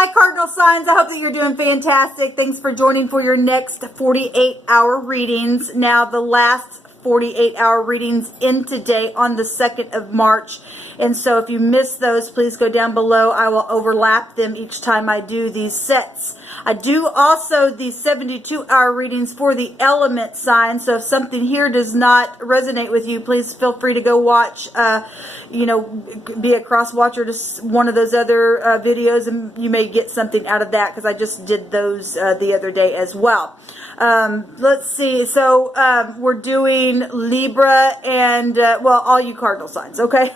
Hi, Cardinal signs. I hope that you're doing fantastic. Thanks for joining for your next 48-hour readings. Now, the last 48-hour readings in today on the 2nd of March. And so if you missed those, please go down below. I will overlap them each time I do these sets. I do also the 72-hour readings for the element sign. So if something here does not resonate with you, please feel free to go watch, be a cross watcher to one of those other videos, and you may get something out of that because I just did those the other day as well. Let's see. So we're doing Libra and, well, all you cardinal signs, okay?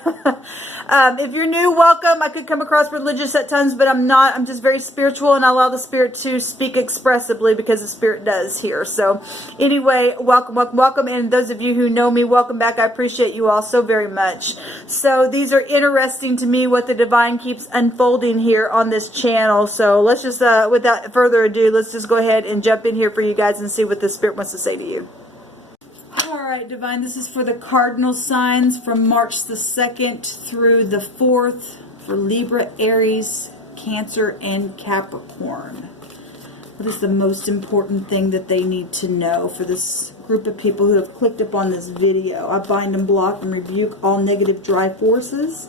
If you're new, welcome. I could come across religious at times, but I'm not. I'm just very spiritual, and I allow the Spirit to speak expressively because the Spirit does here. So anyway, welcome, welcome, welcome. And those of you who know me, welcome back. I appreciate you all so very much. So these are interesting to me, what the divine keeps unfolding here on this channel. So let's just, without further ado, let's just go ahead and jump in here for you guys and see what the Spirit wants to say to you. Alright, divine, this is for the cardinal signs from March the 2nd through the 4th for Libra, Aries, Cancer, and Capricorn. What is the most important thing that they need to know for this group of people who have clicked upon this video? I bind and block and rebuke all negative dry forces.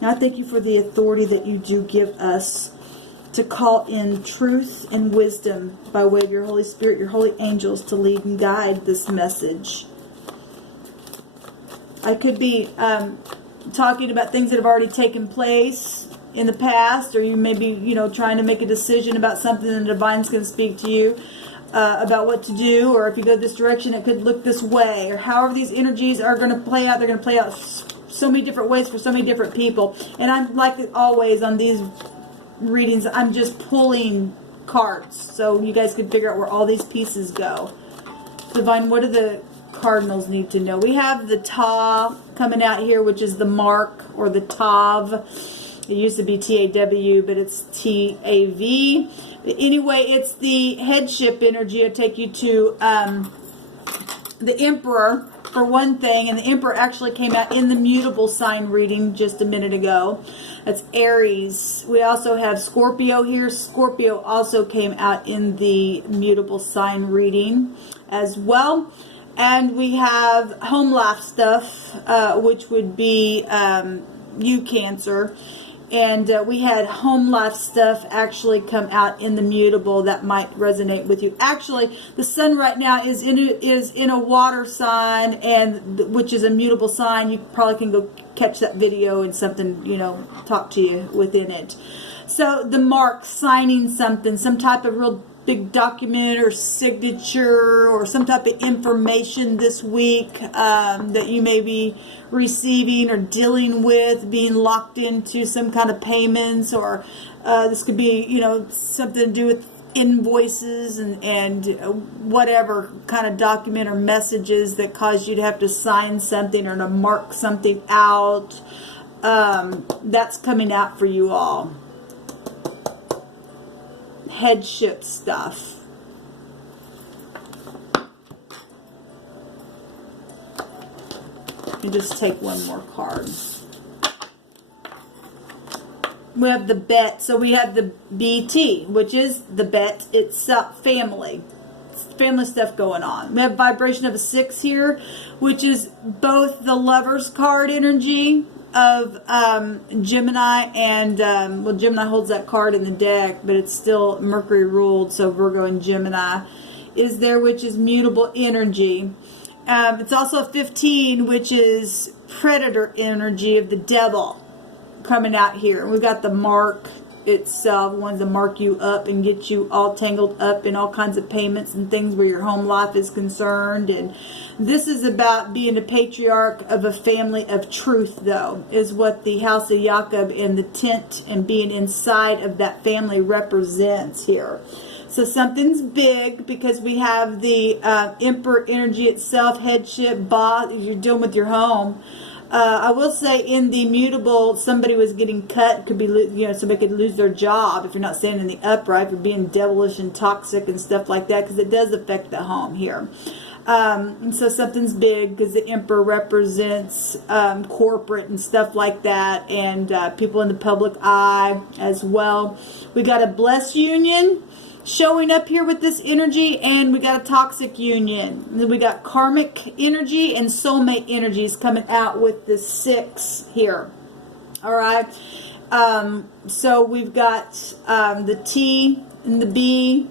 Now I thank you for the authority that you do give us to call in truth and wisdom by way of your Holy Spirit, your holy angels, to lead and guide this message. I could be talking about things that have already taken place in the past, or you may be, trying to make a decision about something, and the divine's going to speak to you about what to do, or if you go this direction, it could look this way, or however these energies are going to play out. They're going to play out so many different ways for so many different people. And I'm like always on these readings, I'm just pulling cards so you guys can figure out where all these pieces go. Divine, what do the cardinals need to know? We have the Ta coming out here, which is the mark, or the Tav. It used to be T-A-W, but it's T-A-V. Anyway, it's the headship energy. I take you to the Emperor for one thing, and the Emperor actually came out in the mutable sign reading just a minute ago. That's Aries. We also have Scorpio here. Scorpio also came out in the mutable sign reading as well. And we have home life stuff, which would be you, Cancer. And we had home life stuff actually come out in the mutable that might resonate with you. Actually, the sun right now is in a water sign, and which is a mutable sign. You probably can go catch that video and something, talk to you within it. So the mark, signing something, some type of real big document or signature or some type of information this week that you may be receiving or dealing with, being locked into some kind of payments, or this could be, something to do with invoices and whatever kind of document or messages that cause you to have to sign something or to mark something out. That's coming out for you all. Headship stuff. You just take one more card. We have the bet. So we have the BT, which is the bet itself, family. Family stuff going on. We have vibration of a 6 here, which is both the Lover's card energy of Gemini and well, Gemini holds that card in the deck, but it's still Mercury ruled, so Virgo and Gemini is there, which is mutable energy. It's also a 15, which is predator energy of the devil coming out here. We've got the mark itself, ones to mark you up and get you all tangled up in all kinds of payments and things where your home life is concerned. And this is about being a patriarch of a family of truth, though, is what the House of Jacob and the tent and being inside of that family represents here. So something's big, because we have the Emperor energy itself, headship, boss. You're dealing with your home. I will say in the mutable, somebody was getting cut. Could be, somebody could lose their job if you're not standing in the upright, for being devilish and toxic and stuff like that, because it does affect the home here. And so something's big because the Emperor represents corporate and stuff like that, and people in the public eye as well. We got a blessed union showing up here with this energy, and we got a toxic union. And then we got karmic energy and soulmate energies coming out with the 6 here. All right. So we've got the T and the B,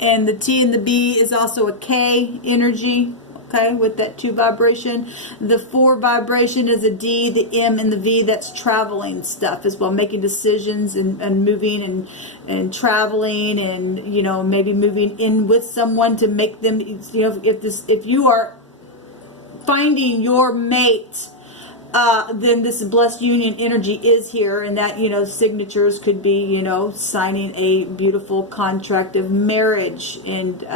and the T and the B is also a K energy, okay, with that 2 vibration. The 4 vibration is a D, the M and the V, that's traveling stuff as well, making decisions and moving and traveling, and, you know, maybe moving in with someone to make them, you know, if you are finding your mate, then this blessed union energy is here, and that, you know, signatures could be, you know, signing a beautiful contract of marriage and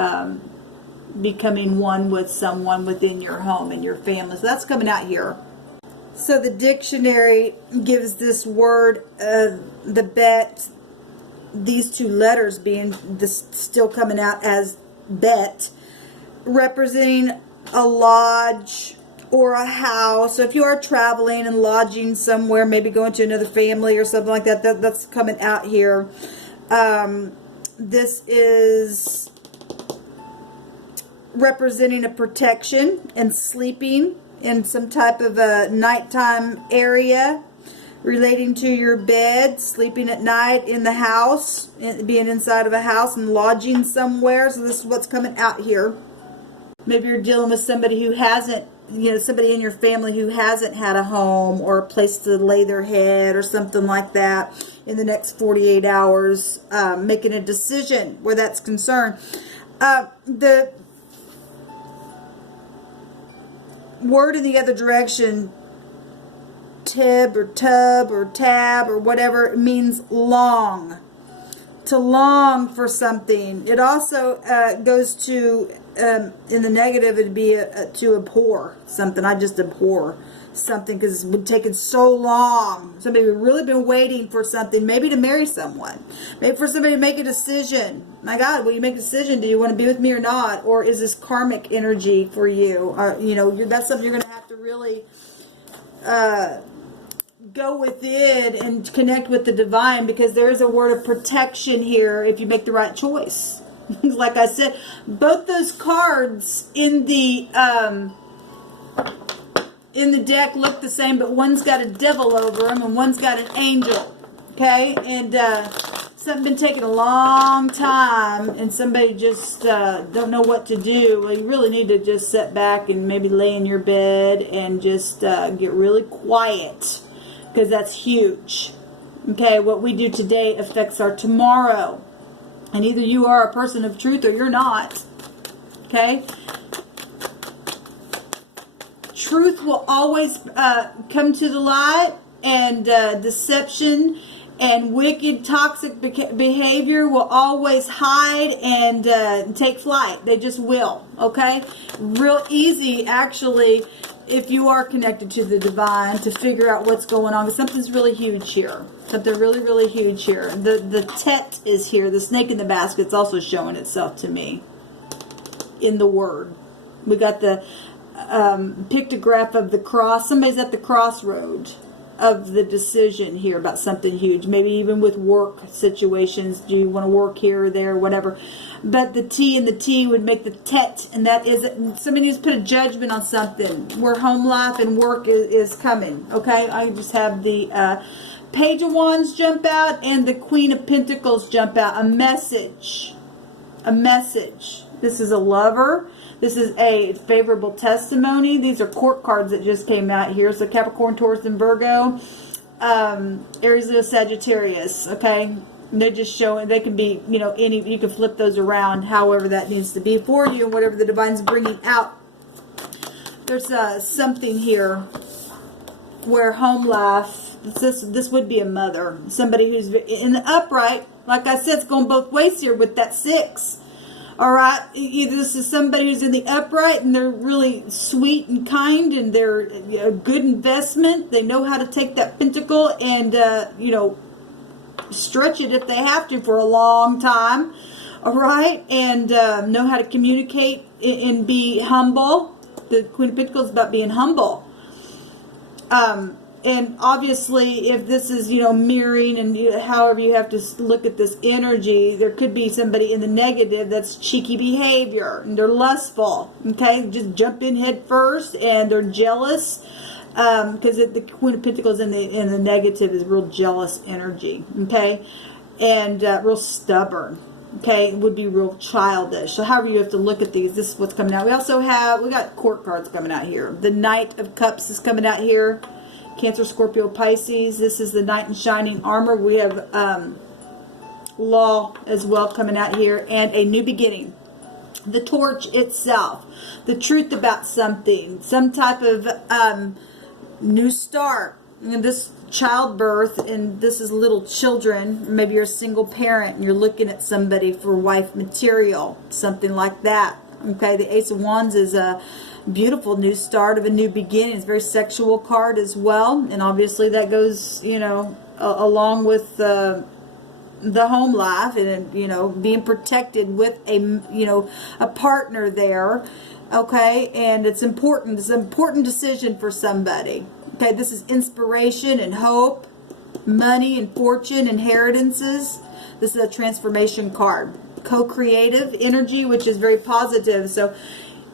becoming one with someone within your home and your family. So that's coming out here. So the dictionary gives this word, the bet, these 2 letters being this still coming out as bet, representing a lodge or a house. So if you are traveling and lodging somewhere, maybe going to another family or something like that, that's coming out here. This is representing a protection and sleeping in some type of a nighttime area relating to your bed, sleeping at night in the house, being inside of a house and lodging somewhere. So this is what's coming out here. Maybe you're dealing with somebody who hasn't, you know, somebody in your family who hasn't had a home or a place to lay their head or something like that in the next 48 hours, making a decision where that's concerned. The word in the other direction, tib or tub or tab or whatever, means long. To long for something. It also goes to, in the negative, it'd be to abhor something. I just abhor something because it's been taking so long. Somebody who's really been waiting for something, maybe to marry someone, maybe for somebody to make a decision. My God, will you make a decision? Do you want to be with me or not? Or is this karmic energy for you? You know, that's something you're going to have to really go within and connect with the divine, because there is a word of protection here if you make the right choice. Like I said, both those cards in the deck look the same, but one's got a devil over them and one's got an angel. Okay, and something been taking a long time, and somebody just don't know what to do. Well, you really need to just sit back and maybe lay in your bed and just get really quiet, because that's huge. Okay, what we do today affects our tomorrow. And either you are a person of truth or you're not. Okay? Truth will always come to the light, and deception and wicked, toxic behavior will always hide and take flight. They just will. Okay? Real easy, actually, if you are connected to the divine, to figure out what's going on. Something's really huge here. Something really, really huge here. The Tet is here. The snake in the basket's also showing itself to me in the word. We got the pictograph of the cross. Somebody's at the crossroad of the decision here about something huge. Maybe even with work situations. Do you want to work here or there, whatever. But the T and the T would make the Tet, and that is, somebody needs to put a judgment on something where home life and work is coming. Okay, I just have the Page of Wands jump out and the Queen of Pentacles jump out. A message. A message. This is a lover. This is a favorable testimony. These are court cards that just came out here. So Capricorn, Taurus, and Virgo. Aries, Leo, Sagittarius. Okay. And they're just showing, they can be, you know, any, you can flip those around however that needs to be for you, and whatever the divine's bringing out. There's something here where home life, this would be a mother, somebody who's in the upright. Like I said, it's going both ways here with that 6. All right, either this is somebody who's in the upright and they're really sweet and kind, and they're a good investment. They know how to take that pentacle and you know, stretch it if they have to for a long time. All right, and know how to communicate and be humble. The Queen of Pentacles is about being humble. And obviously, if this is, you know, mirroring and however you have to look at this energy, there could be somebody in the negative that's cheeky behavior and they're lustful. Okay, just jump in head first, and they're jealous because the Queen of Pentacles in the negative is real jealous energy. Okay, and real stubborn. Okay, it would be real childish. So however you have to look at these, this is what's coming out. We got court cards coming out here. The Knight of Cups is coming out here. Cancer, Scorpio, Pisces. This is the Knight in Shining Armor. We have Law as well coming out here. And a new beginning. The Torch itself. The truth about something. Some type of new start. And this childbirth, and this is little children. Maybe you're a single parent and you're looking at somebody for wife material. Something like that. Okay, the Ace of Wands is a beautiful new start of a new beginning. It's a very sexual card as well, and obviously that goes, you know, along with the home life and, you know, being protected with a, you know, a partner there. Okay, and it's important. It's an important decision for somebody. Okay, this is inspiration and hope, money and fortune, inheritances. This is a transformation card. Co-creative energy, which is very positive. So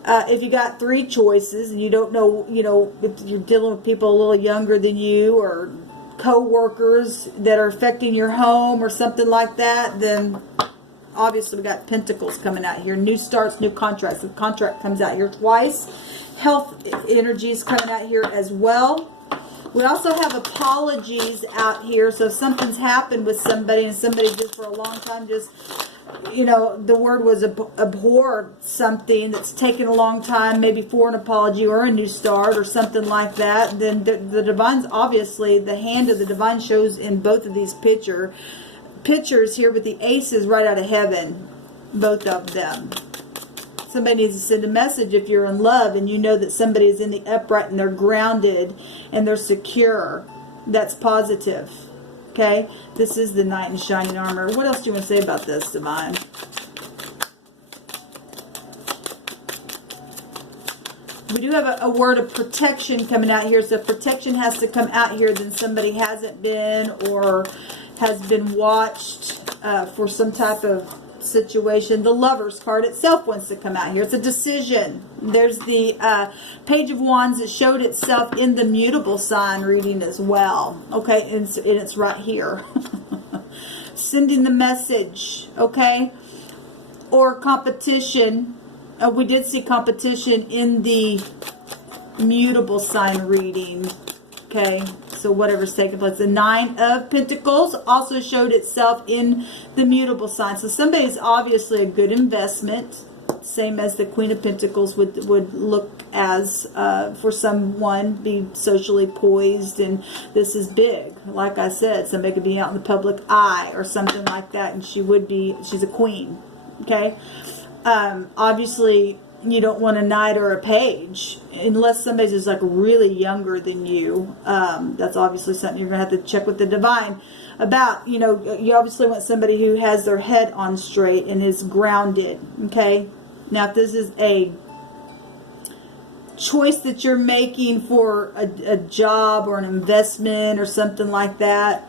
if you got three choices and you don't know, you know, if you're dealing with people a little younger than you or co-workers that are affecting your home or something like that, then obviously we got Pentacles coming out here. New starts, new contracts. The contract comes out here twice. Health energy is coming out here as well. We also have apologies out here. So if something's happened with somebody and somebody just for a long time just, you know, the word was abhor something that's taken a long time, maybe for an apology or a new start or something like that, then the divine's obviously, the hand of the divine shows in both of these pictures here with the aces right out of heaven, both of them. Somebody needs to send a message if you're in love and you know that somebody is in the upright and they're grounded and they're secure. That's positive. Okay, this is the Knight in Shining Armor. What else do you want to say about this, Divine? We do have a word of protection coming out here. So if protection has to come out here, then somebody hasn't been or has been watched for some type of situation. The Lovers card itself wants to come out here. It's a decision. There's the Page of Wands that showed itself in the Mutable sign reading as well. Okay, and it's right here. Sending the message, okay? Or competition. We did see competition in the Mutable sign reading. Okay, so whatever's taking place. The Nine of Pentacles also showed itself in the Mutable sign. So somebody's obviously a good investment, same as the Queen of Pentacles would look as for someone, be socially poised, and this is big. Like I said, somebody could be out in the public eye or something like that, and she's a queen. Okay, obviously you don't want a knight or a page unless somebody's just like really younger than you. That's obviously something you're gonna have to check with the divine about. You know, you obviously want somebody who has their head on straight and is grounded. Okay, now if this is a choice that you're making for a job or an investment or something like that,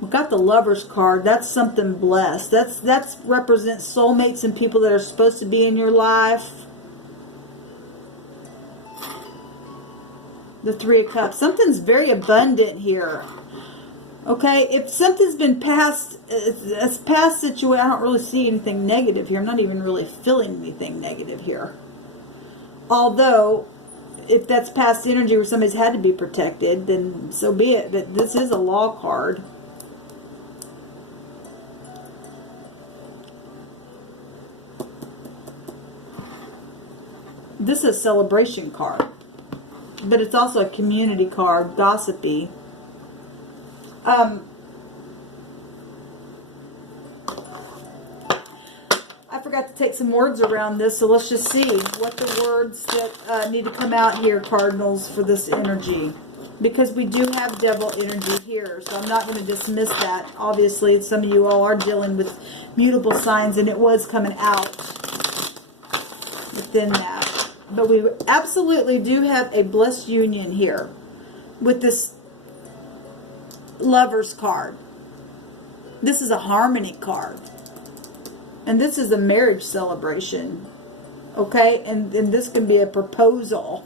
we got the Lovers card. That's something blessed. That's represents soulmates and people that are supposed to be in your life. The Three of Cups. Something's very abundant here. Okay, if something's been past, it's past situation. I don't really see anything negative here. I'm not even really feeling anything negative here. Although, if that's past energy where somebody's had to be protected, then so be it. But this is a Law card. This is a celebration card, but it's also a community card, gossipy. I forgot to take some words around this, so let's just see what the words that need to come out here, Cardinals, for this energy. because we do have devil energy here. So I'm not going to dismiss that. Obviously, some of you all are dealing with mutable signs, and it was coming out within that. But we absolutely do have a blessed union here with this Lovers card. This is a harmony card. And this is a marriage celebration. Okay? And this can be a proposal.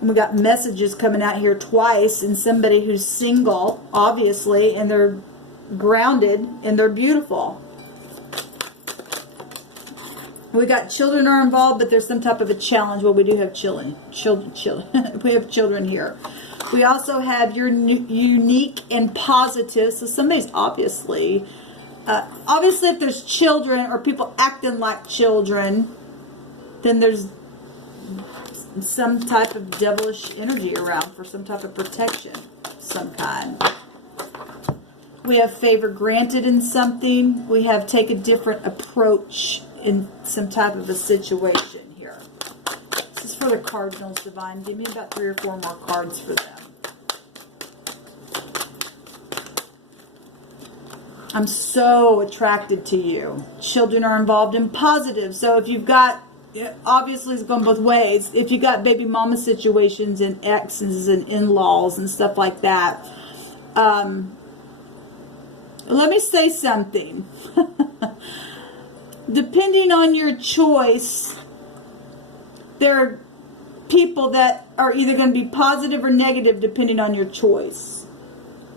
And we got messages coming out here twice, and somebody who's single, obviously, and they're grounded and they're beautiful. We got children are involved, but there's some type of a challenge. Well, we do have children. We have children here. We also have your unique and positive. So somebody's obviously if there's children or people acting like children, then there's some type of devilish energy around for some type of protection of some kind. We have favor granted in something. We have take a different approach in some type of a situation here. This is for the Cardinals, Divine. Give me about 3 or 4 more cards for them. I'm so attracted to you. Children are involved in positive. So if you've got, obviously it's going both ways. If you got baby mama situations and exes and in-laws and stuff like that, let me say something. Depending on your choice, there are people that are either going to be positive or negative depending on your choice.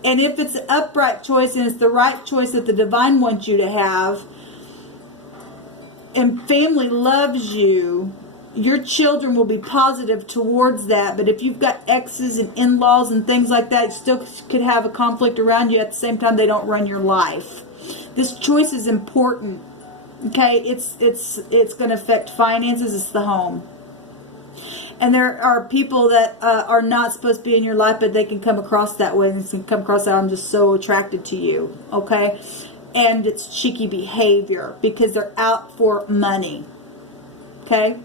And if it's an upright choice and it's the right choice that the divine wants you to have, and family loves you, your children will be positive towards that. But if you've got exes and in-laws and things like that, still could have a conflict around you. At the same time, they don't run your life. This choice is important. Okay, it's going to affect finances. It's the home. And there are people that are not supposed to be in your life, but they can come across that way. And they can come across that I'm just so attracted to you. Okay, and it's cheeky behavior because they're out for money. Okay.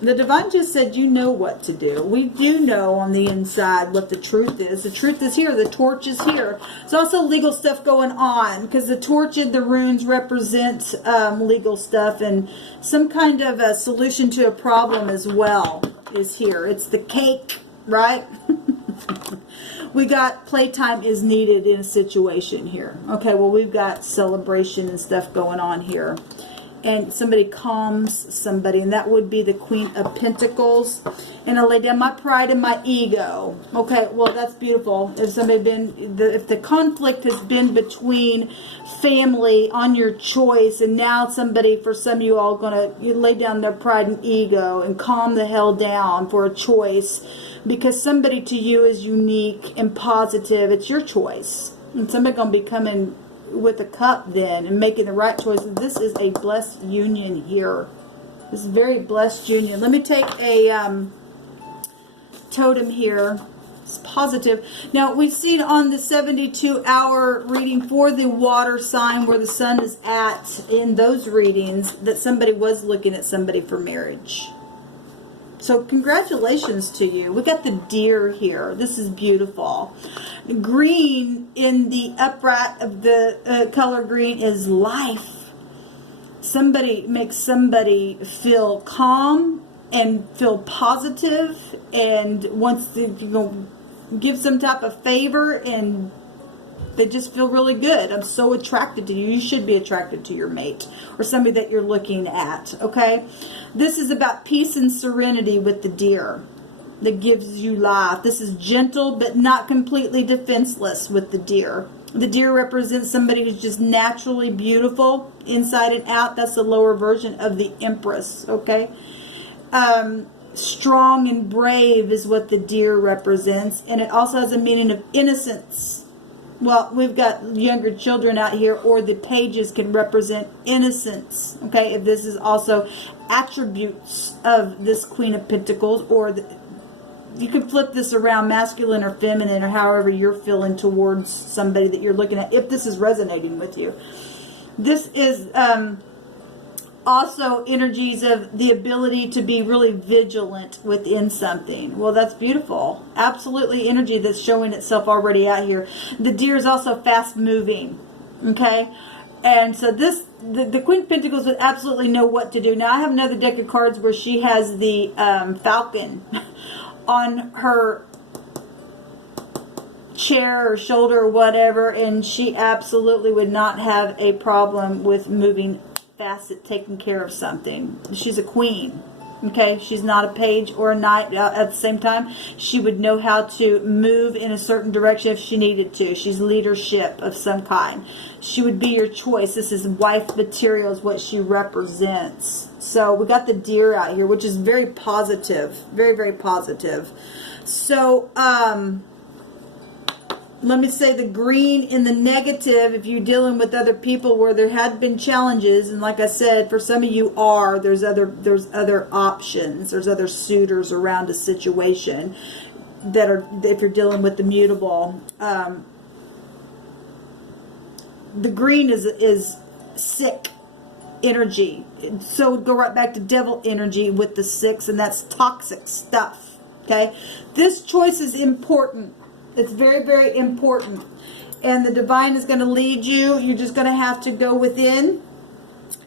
The divine just said you know what to do. We do know on the inside what the truth is. The truth is here. The torch is here. There's also legal stuff going on because the torch and the runes represent legal stuff, and some kind of a solution to a problem as well is here. It's the cake, right? We got playtime is needed in a situation here. Okay, well, we've got celebration and stuff going on here. And somebody calms somebody, and that would be the Queen of Pentacles. And I lay down my pride and my ego. Okay, well, that's beautiful. If somebody if the conflict has been between family on your choice, and now somebody, for some of you all, gonna lay down their pride and ego and calm the hell down for a choice, because somebody to you is unique and positive. It's your choice, and somebody gonna be coming with a cup then and making the right choices. This is a blessed union here. This is a very blessed union. Let me take a totem here. It's positive. Now, we've seen on the 72-hour reading for the water sign where the sun is at in those readings that somebody was looking at somebody for marriage. So congratulations to you. We got the deer here. This is beautiful. Green in the upright of the color green is life. Somebody makes somebody feel calm and feel positive and wants to give some type of favor, and they just feel really good. I'm so attracted to you. You should be attracted to your mate or somebody that you're looking at, okay? This is about peace and serenity with the deer that gives you life. This is gentle but not completely defenseless with the deer. The deer represents somebody who's just naturally beautiful inside and out. That's the lower version of the Empress, okay? Strong and brave is what the deer represents, and it also has a meaning of innocence. Well, we've got younger children out here, or the pages can represent innocence. Okay, if this is also attributes of this Queen of Pentacles, or you can flip this around, masculine or feminine, or however you're feeling towards somebody that you're looking at, if this is resonating with you. This is Also energies of the ability to be really vigilant within something. Well, that's beautiful. Absolutely energy that's showing itself already out here. The Deer is also fast moving. Okay? And so the Queen of Pentacles would absolutely know what to do. Now, I have another deck of cards where she has the Falcon on her chair or shoulder or whatever, and she absolutely would not have a problem with moving fast at taking care of something. She's a queen. Okay, she's not a page or a knight at the same time. She would know how to move in a certain direction if she needed to. She's leadership of some kind. She would be your choice. This is wife material is what she represents. So we got the Deer out here, which is very positive. Very, very positive. So, let me say the green in the negative, if you're dealing with other people where there had been challenges, and like I said, for some of you there's other options, there's other suitors around a situation that are, if you're dealing with the Mutable. The green is sick energy. So go right back to devil energy with the 6, and that's toxic stuff. Okay? This choice is important. It's very, very important. And the divine is going to lead you. You're just going to have to go within.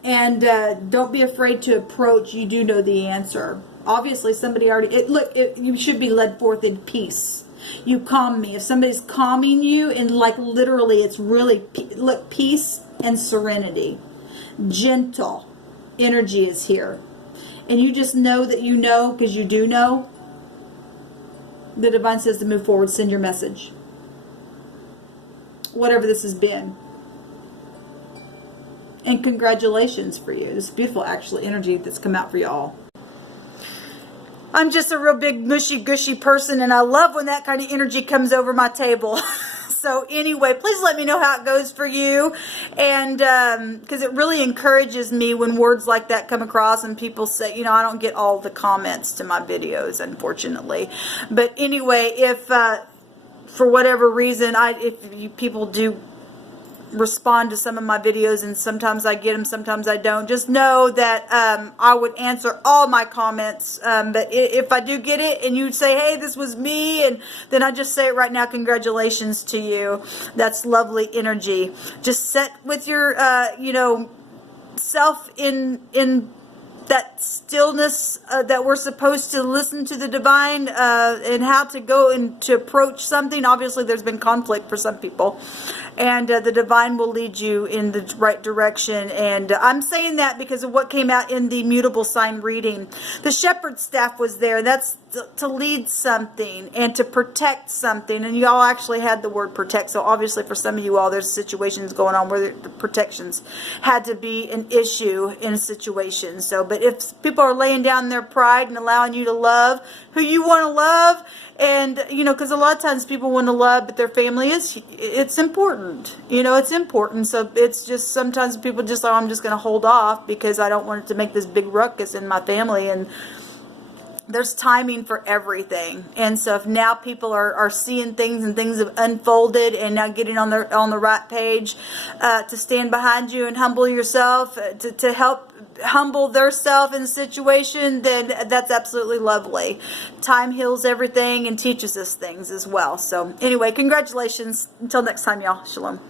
And don't be afraid to approach. You do know the answer. Obviously, somebody already... you should be led forth in peace. You calm me. If somebody's calming you, and like literally, it's really... Look, peace and serenity. Gentle energy is here. And you just know that you know, because you do know. The divine says to move forward, send your message. Whatever this has been. And congratulations for you. This beautiful, actually, energy that's come out for y'all. I'm just a real big, mushy, gushy person, and I love when that kind of energy comes over my table. So anyway, please let me know how it goes for you. And because it really encourages me when words like that come across and people say, you know, I don't get all the comments to my videos, unfortunately. But anyway, if for whatever reason, people do respond to some of my videos, and sometimes I get them, sometimes I don't, just know that I would answer all my comments, but if I do get it and you say, hey, this was me, and then I just say it right now, congratulations to you. That's lovely energy. Just set with your self in that stillness that we're supposed to listen to the divine, and how to go and to approach something. Obviously, there's been conflict for some people, and the divine will lead you in the right direction. And I'm saying that because of what came out in the Mutable sign reading. The shepherd staff was there. That's to lead something and to protect something. And y'all actually had the word protect. So obviously for some of you all, there's situations going on where the protections had to be an issue in a situation. So, but if people are laying down their pride and allowing you to love who you want to love, and, you know, because a lot of times people want to love, but their family it's important. You know, it's important. So it's just, sometimes people just, oh, I'm just going to hold off because I don't want it to make this big ruckus in my family. And there's timing for everything. And so if now people are seeing things and things have unfolded and now getting on the right page, to stand behind you and humble yourself, to help humble their self in the situation, then that's absolutely lovely. Time heals everything and teaches us things as well. So anyway, congratulations. Until next time, y'all. Shalom.